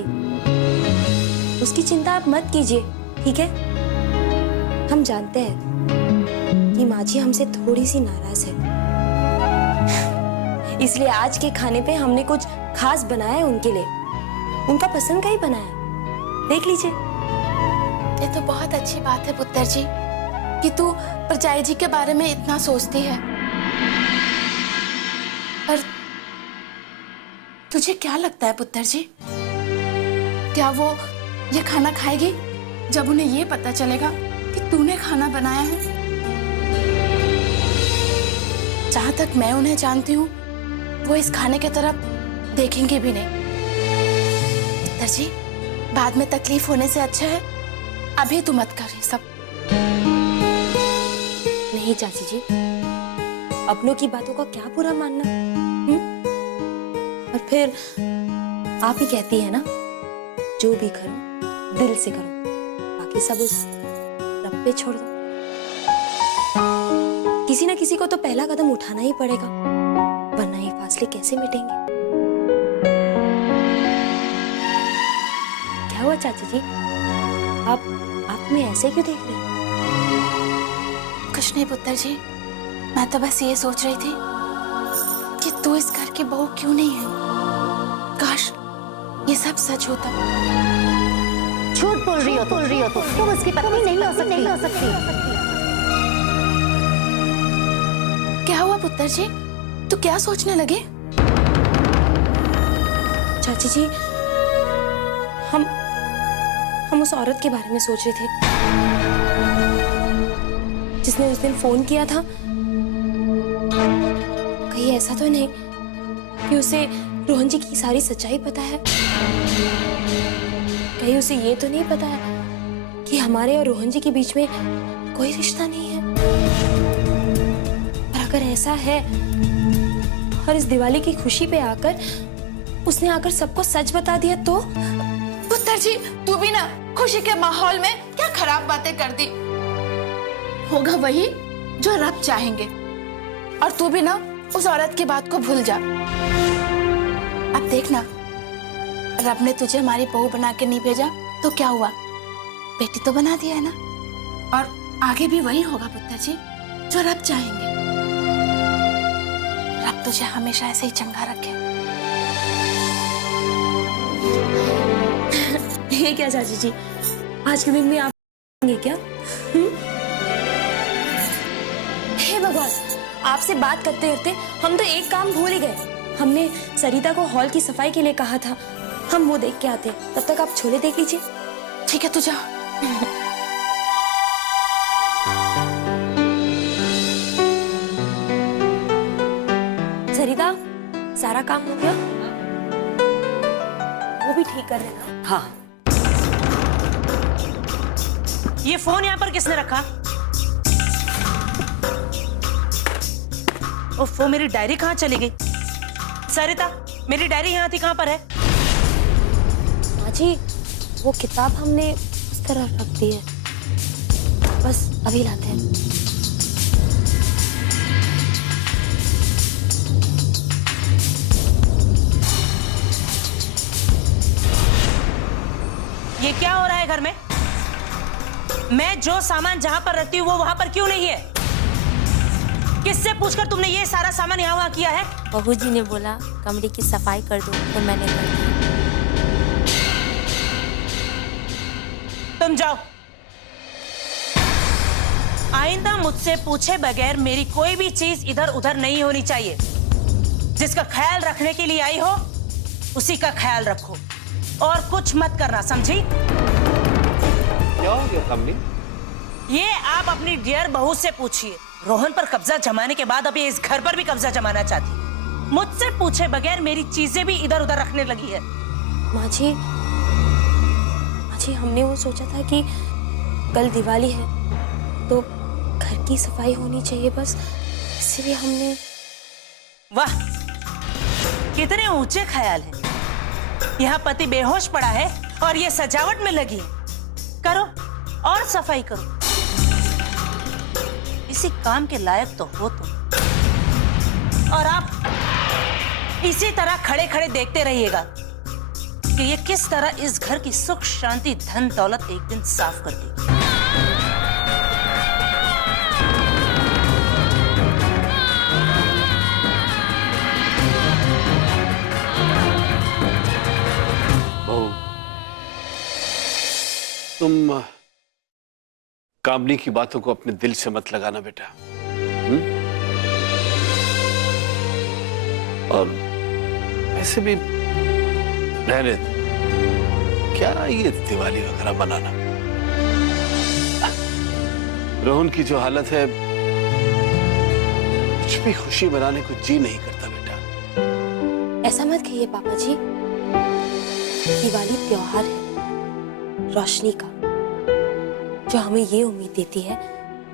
उसकी चिंता आप मत कीजिए, ठीक है? हम जानते हैं कि माँ जी हमसे थोड़ी सी नाराज है, इसलिए आज के खाने पे हमने कुछ खास बनाया है उनके लिए। उनका पसंद का ही बनाया, देख लीजिए। ये तो बहुत अच्छी बात है पुत्र जी कि तू परचाई जी के बारे में इतना सोचती है। पर तुझे क्या लगता है पुत्र जी, क्या वो ये खाना खाएगी जब उन्हें ये पता चलेगा कि तूने खाना बनाया है? जहां तक मैं उन्हें जानती हूँ, वो इस खाने की तरफ देखेंगे भी नहीं। पुत्र जी, बाद में तकलीफ होने से अच्छा है अभी तू मत कर ये सब। नहीं चाची जी, अपनों की बातों का क्या बुरा मानना, और फिर आप ही कहती है ना, जो भी करो दिल से करो, बाकी सब उस रब पे छोड़ दो। किसी ना किसी को तो पहला कदम उठाना ही पड़ेगा, वरना ये फासले कैसे मिटेंगे? क्या हुआ चाची जी, आप में ऐसे क्यों देख रहे हैं? कुछ नहीं पुत्र जी, मैं तो बस ये सोच रही थी कि तू इस घर की बहू क्यों नहीं है। काश ये सब सच होता। झूठ बोल रही हो तुम उसकी पत्नी नहीं हो सकती। क्या हुआ पुत्र जी, तू क्या सोचने लगे? चाची जी, हम उस औरत के बारे में सोच रहे थे जिसने उस दिन फोन किया था। कहीं ऐसा तो नहीं कि उसे रोहन जी की सारी सच्चाई पता है? कहीं उसे ये तो नहीं पता है कि हमारे और रोहन जी के बीच में कोई रिश्ता नहीं है? और अगर ऐसा है और इस दिवाली की खुशी पे आकर उसने आकर सबको सच बता दिया तो? पुत्र जी, तू भी ना खुशी के माहौल में क्या खराब बातें कर दी। होगा वही जो रब चाहेंगे, और तू भी ना उस औरत की बात को भूल जा। अब देखना, रब ने तुझे हमारी बहू बना के नहीं भेजा तो क्या हुआ, बेटी तो बना दिया है ना। और आगे भी वही होगा पुत्र जी जो रब चाहेंगे। रब तुझे हमेशा ऐसे ही चंगा रखे। ये क्या चाची जी, आज के दिन में आप क्या? हे भगवान, आपसे बात करते करते हम तो एक काम भूल ही गए। हमने सरिता को हॉल की सफाई के लिए कहा था, हम वो देख के आते। तब तक आप छोले देख लीजिए। ठीक है, तू जा। सरिता, सारा काम हो गया? वो भी ठीक कर देना। हाँ ये फोन यहाँ पर किसने रखा? ओफो, मेरी डायरी कहाँ चली गई? सरिता, मेरी डायरी यहाँ थी, कहाँ पर है? माँ जी, वो किताब हमने उस तरफ रख दी है, बस अभी लाते हैं। ये क्या हो रहा है घर में? मैं जो सामान जहां पर रखती हूँ वो वहां पर क्यों नहीं है? किससे पूछकर तुमने ये सारा सामान यहाँ वहां किया है? बहू जी ने बोला कमरे की सफाई कर दो, तो मैंने कर दी। तुम जाओ। आइंदा मुझसे पूछे बगैर मेरी कोई भी चीज इधर उधर नहीं होनी चाहिए। जिसका ख्याल रखने के लिए आई हो उसी का ख्याल रखो और कुछ मत करना, समझी? क्या हो गया कामनी? ये आप अपनी डियर बहू से पूछिए। रोहन पर कब्जा जमाने के बाद अभी इस घर पर भी कब्जा जमाना चाहती। मुझसे पूछे बगैर मेरी चीजें भी इधर उधर रखने लगी है। माँ जी, हमने वो सोचा था कि कल दिवाली है तो घर की सफाई होनी चाहिए, बस इसलिए हमने। वाह, कितने ऊंचे ख्याल हैं। यहाँ पति बेहोश पड़ा है और ये सजावट में लगी है। करो और सफाई करो। इसी काम के लायक तो हो तुम। और आप इसी तरह खड़े खड़े देखते रहिएगा कि ये किस तरह इस घर की सुख शांति धन दौलत एक दिन साफ कर देगी। बहू, तुम कामनी की बातों को अपने दिल से मत लगाना बेटा। और ऐसे भी रहने दो, क्या ये दिवाली वगैरह मनाना। रोहन की जो हालत है, कुछ भी खुशी मनाने को जी नहीं करता बेटा। ऐसा मत कहिए पापा जी, दिवाली त्योहार है रोशनी का, जो हमें ये उम्मीद देती है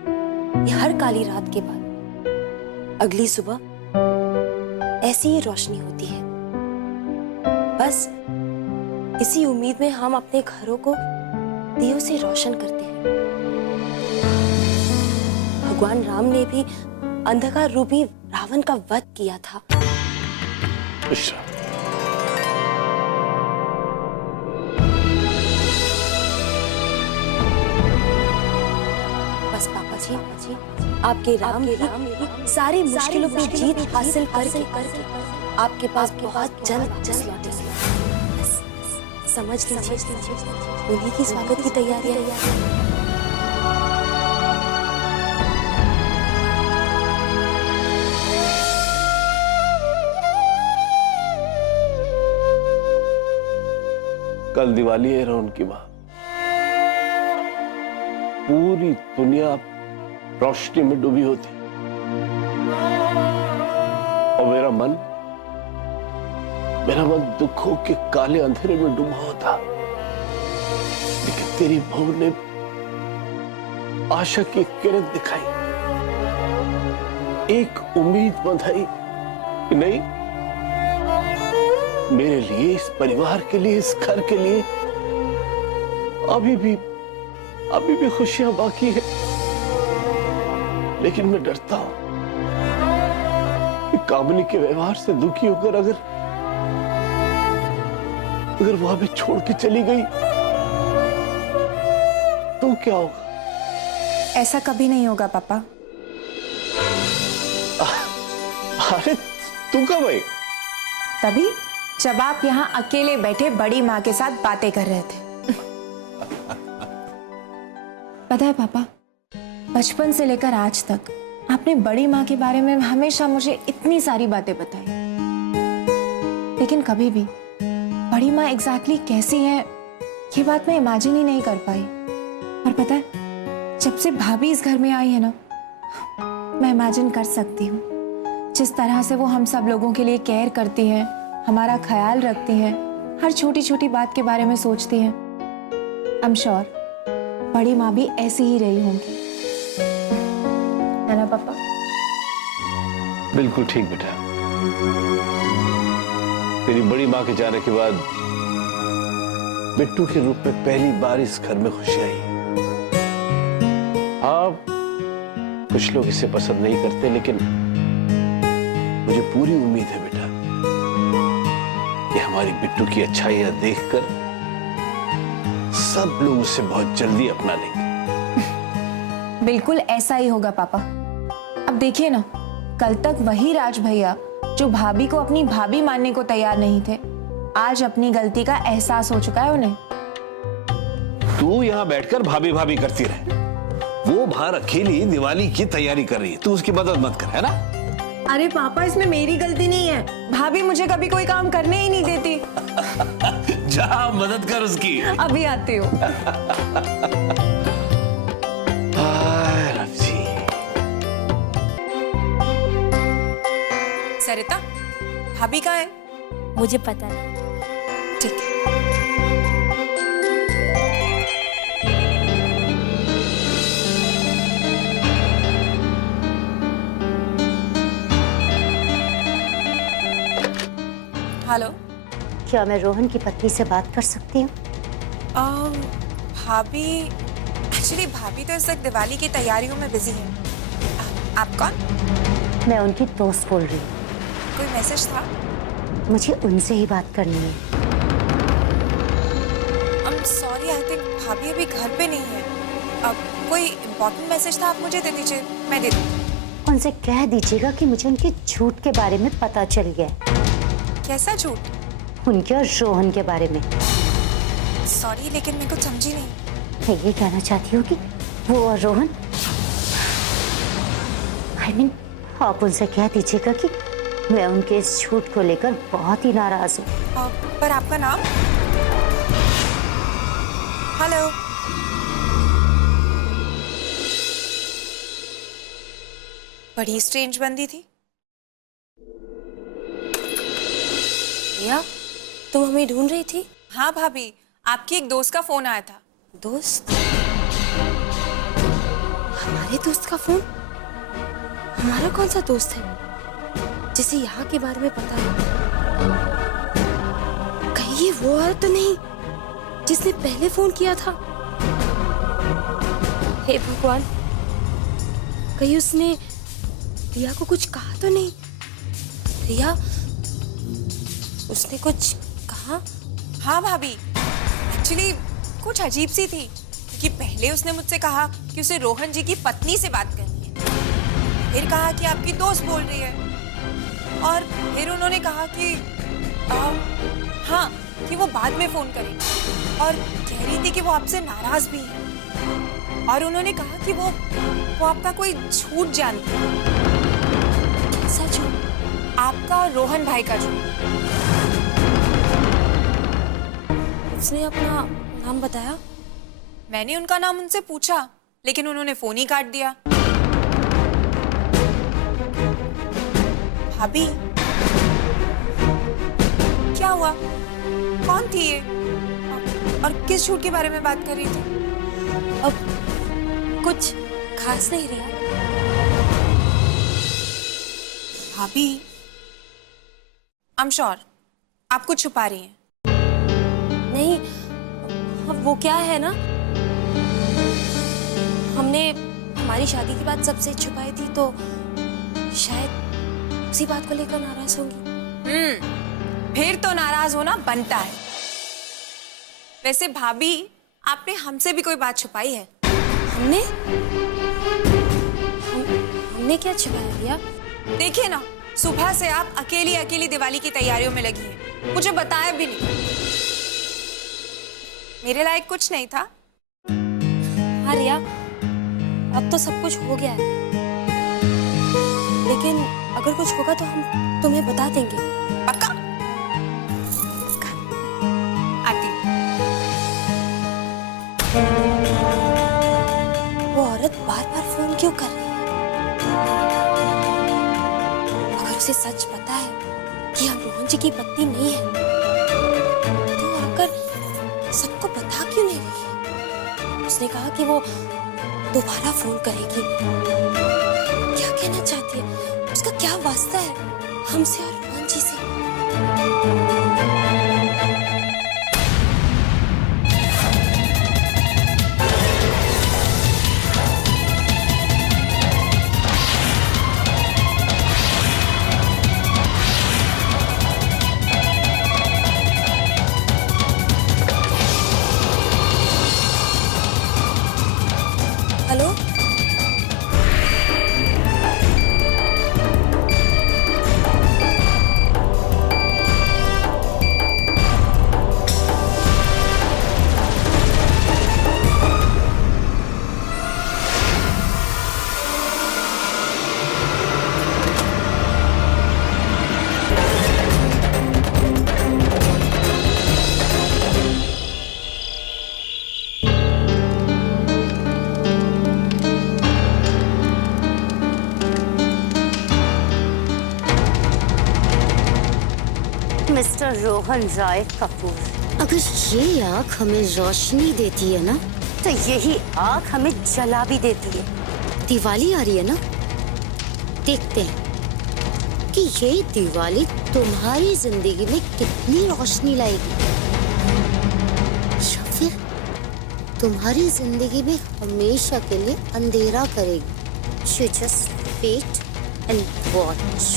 कि हर काली रात के बाद अगली सुबह ऐसी ही रोशनी होती है। बस इसी उम्मीद में हम अपने घरों को दियों से रोशन करते हैं। भगवान राम ने भी अंधकार रूपी रावण का वध किया था। बस पापा जी, आपके राम भी सारी मुश्किलों पे जीत हासिल करके आपके पास बहुत जल्द लौटेंगे। बस समझ लीजिए, उन्हीं की स्वागत की तैयारी है। कल दिवाली है रोहन की मां। पूरी दुनिया रोशनी में डूबी होती और मेरा मन दुखों के काले अंधेरे में डूबा होता। लेकिन तेरी बहू ने आशा की किरण दिखाई, एक उम्मीद बंधाई कि नहीं, मेरे लिए, इस परिवार के लिए, इस घर के लिए अभी भी खुशियां बाकी है। लेकिन मैं डरता हूं कि कामनी के व्यवहार से दुखी होकर अगर वो हमें छोड़ के चली गई तो क्या होगा? ऐसा कभी नहीं होगा पापा। अरे तू कब आई? तभी जब आप यहाँ अकेले बैठे बड़ी माँ के साथ बातें कर रहे थे। पता है पापा, बचपन से लेकर आज तक आपने बड़ी माँ के बारे में हमेशा मुझे इतनी सारी बातें बताई, लेकिन कभी भी बड़ी माँ एग्जैक्टली कैसी है ये बात मैं इमेजिन ही नहीं कर पाई। और पता है, जब से भाभी इस घर में आई है ना, मैं इमेजिन कर सकती हूँ जिस तरह से वो हम सब लोगों के लिए केयर करती हैं, हमारा ख्याल रखती हैं, हर छोटी छोटी बात के बारे में सोचती हैं। आई एम श्योर बड़ी माँ भी ऐसी ही रही होंगी, है ना पापा? बिल्कुल ठीक बेटा। तेरी बड़ी माँ के जाने के बाद बिट्टू के रूप में पहली बार इस घर में खुशी आई। हाँ, कुछ लोग इसे पसंद नहीं करते, लेकिन मुझे पूरी उम्मीद है बेटा कि हमारी बिट्टू की अच्छाइयां देखकर सब लोग उसे बहुत जल्दी अपना लेंगे। बिल्कुल ऐसा ही होगा पापा। अब देखिए ना, कल तक वही राज भैया जो भाभी को अपनी भाभी मानने को तैयार नहीं थे, आज अपनी गलती का एहसास हो चुका है उन्हें। तू यहाँ बैठकर भाभी भाभी करती रहे, वो बाहर अकेली दिवाली की तैयारी कर रही है, तू उसकी मदद मत कर, है ना? अरे पापा, इसमें मेरी गलती नहीं है, भाभी मुझे कभी कोई काम करने ही नहीं देती। जा मदद कर उसकी। अभी आती हूँ। सरिता, भाभी कहाँ है? मुझे पता नहीं। ठीक है। हेलो, क्या मैं रोहन की पत्नी से बात कर सकती हूँ? भाभी, एक्चुअली भाभी तो इस वक्त दिवाली की तैयारियों में बिजी है। आप कौन? मैं उनकी दोस्त बोल रही हूँ। कोई मैसेज था? मुझे उनसे ही बात करनी है। सॉरी, आई थिंक भाभी अभी घर पे नहीं है। अब कोई इम्पोर्टेंट मैसेज था, आप मुझे दे दीजिए, मैं दे दूँ। उनसे कह दीजिएगा कि मुझे उनके झूठ के बारे में पता चल गया। कैसा झूठ? उनके और रोहन के बारे में। सॉरी, लेकिन मैं कुछ समझी नहीं। मैं ये कहना चाहती हूँ कि वो और रोहन, I mean, आप उनसे कह दीजिएगा कि मैं उनके इस झूठ को लेकर बहुत ही नाराज हूँ। पर आपका नाम? हेलो, बड़ी स्ट्रेंज बंदी थी। रिया, तुम हमें ढूंढ रही थी? हाँ भाभी, आपकी एक दोस्त का फोन आया था। दोस्त? हमारे दोस्त का फोन? हमारा कौन सा दोस्त है जिसे यहाँ के बारे में पता है? कहीं ये वो औरत तो नहीं जिसने पहले फोन किया था? हे भगवान, कहीं उसने रिया को कुछ कहा तो नहीं? रिया, उसने कुछ कहा? हाँ भाभी, एक्चुअली कुछ अजीब सी थी, क्योंकि पहले उसने मुझसे कहा कि उसे रोहन जी की पत्नी से बात करनी है, फिर कहा कि आपकी दोस्त बोल रही है, और फिर उन्होंने कहा कि हाँ, कि वो बाद में फोन करेगी, और कह रही थी कि वो आपसे नाराज भी है, और उन्होंने कहा कि वो आपका कोई झूठ जानती है। कैसा झूठ? आपका और रोहन भाई का झूठ। उसने अपना नाम बताया? मैंने उनका नाम उनसे पूछा, लेकिन उन्होंने फोन ही काट दिया। भाभी, क्या हुआ? कौन थी ये? और किस झूठ के बारे में बात कर रही थी? अब कुछ खास नहीं रहा। भाभी, आई एम श्योर आप कुछ छुपा रही हैं। नहीं, अब वो क्या है ना, हमने हमारी शादी की बात सबसे छुपाई थी, तो शायद उसी बात को लेकर नाराज होंगी। फिर तो नाराज होना बनता है। वैसे भाभी, आपने हमसे भी कोई बात छुपाई है? हमने क्या छुपाया भैया? देखिए ना, सुबह से आप अकेली अकेली दिवाली की तैयारियों में लगी हैं, मुझे बताया भी नहीं। मेरे लायक कुछ नहीं था? हाँ रिया, अब तो सब कुछ हो गया है, लेकिन अगर कुछ होगा तो हम तुम्हें बता देंगे। पक्का? आती हूँ। वो औरत बार बार फोन क्यों कर रही है? अगर उसे सच पता है कि हम रोहन जी की पत्नी नहीं है, तो आकर सबको बता क्यों नहीं रही है? उसने कहा कि वो दोबारा फोन करेगी। क्या कहना चाहती है? उसका क्या वास्ता है हमसे और रोहन जी से? हेलो, मिस्टर रोहन राय कपूर, अगर ये आग हमें रोशनी देती है ना, तो यही आग हमें जला भी देती है। दिवाली आ रही है ना, देखते हैं कि ये दिवाली तुम्हारी जिंदगी में कितनी रोशनी लाएगी, या फिर तुम्हारी जिंदगी में हमेशा के लिए अंधेरा करेगी। You just wait and watch.